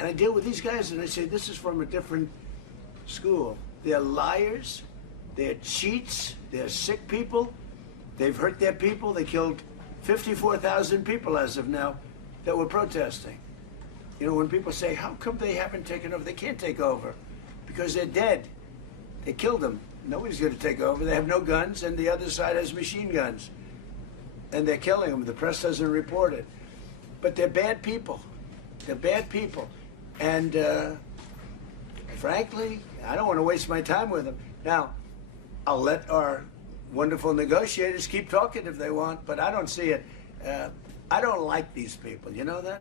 And I deal with these guys and I say, this is from a different school. They're liars, they're cheats, they're sick people, they've hurt their people, they killed 54,000 people as of now that were protesting. You know, when people say, how come they haven't taken over? They can't take over because they're dead. They killed them. Nobody's going to take over. They have no guns, and the other side has machine guns. And they're killing them. The press doesn't report it. But they're bad people. They're bad people. And frankly, I don't want to waste my time with them. Now, I'll let our wonderful negotiators keep talking if they want, but I don't see it. I don't like these people. You know that?